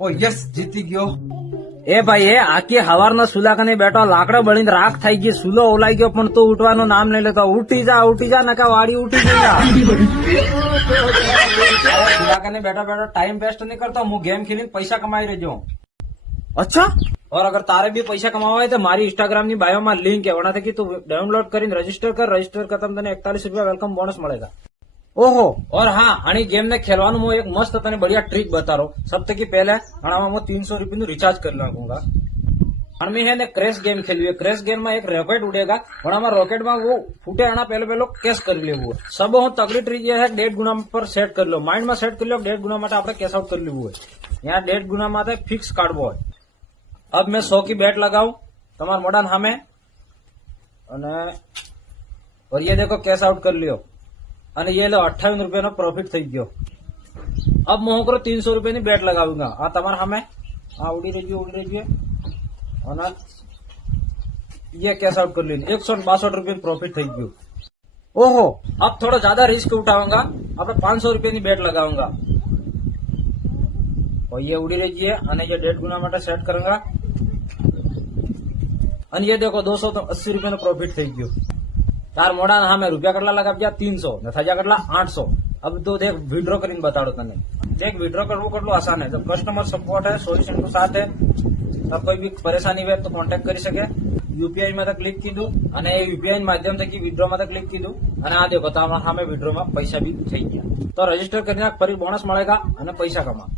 ઓ yes, જીતી ગયો. એ ભાઈ એ આખી હવારના સુલાખાને બેઠો લાકડો બળીને રાખ થઈ ગઈ, સુલો ઓલાઈ ગયો, પણ તું ઉઠવાનું નામ નહીં લેતો. ઉઠી જા નકા વાડી ઉઠી જા. સુલાખાને બેઠા બેઠા ટાઈમ વેસ્ટ નહીં કરતો, હું ગેમ ખેલીને પૈસા કમાઈ રહ્યો. અચ્છા, और अगर तारे भी पैसा कमावा है तो मारी इंस्टाग्राम ની बायो में लिंक है, वहां થી તું डाउनलोड કરીને રજીસ્ટર કરતા તને 41 રૂપિયા વેલકમ બોનસ મળेगा. ઓહો. और हाँ, આની ગેમ ને ખેલવાનું હું એક મસ્ત તને बढ़िया ट्रिक बता रहा हूँ. सबसे की पहले हमारा मैं 300 रुपये रिचार्ज कर लगूंगा. और मैं है ने क्रेश गेम खेली है. क्रेश गेम में एक रॉकेट उड़ेगा, और हमारा रॉकेट में वो फूटे आना पहले कैश कर लेવું है. सब હું તગડી ટ્રીક है 1.5 गुना पर सेट कर लो, माइंड में सेट कर लो. 1.5 गुना માટે આપણે કેશ આઉટ કરી લેવું હોય. यहाँ 1.5 गुना માટે फिक्स કાઢવો હોય. अब मैं 100 की बेट लगाऊ તમારા મોઢા સામે, અને और ये देखो कैश आउट कर लियो, અને ये लो 58 રૂપિયાનો પ્રોફિટ થઈ ગયો. अब मैं करो 300 રૂપિયાની બેટ લગાવુંगा. આ તમારા સામે આ ઉડી રહી છે, અને ये कैश आउट कर लियो. 162 રૂપિયાનું પ્રોફિટ થઈ ગયું. ઓહો. अब थोड़ा ज्यादा रिस्क उठाऊंगा, આપણે 500 રૂપિયાની બેટ लगाऊंगा. और ये उड़ी रही है, અને ये 1.5 गुना માટે સેટ करूंगा. અને ये देखो 280 રૂપિયાનો પ્રોફિટ થઈ ગયો. તાર મોઢા સામે રૂપિયા કેટલા લગાવ્યા? 300 ને થયા કેટલા? 800. अब तो देख विड्रॉ કરીને બતાડો તને. देख विड्रॉ કરવું કેટલું આસાન है. जब कस्टमर सपोर्ट है, सोल्यूशन के साथ है, तब कोई भी परेशानी હોય તો કોન્ટેક્ટ કરી શકે. યુપીઆઈ માં ક્લિક કીધું, અને યુપીઆઈ માધ્યમથી વિડ્રો માં ક્લિક કીધું, અને આ દેખો તમારા સામે વિડ્રો માં પૈસા બી થઈ ગયા. તો રજીસ્ટર કરીને ફરી બોનસ મળેગા અને પૈસા કમા.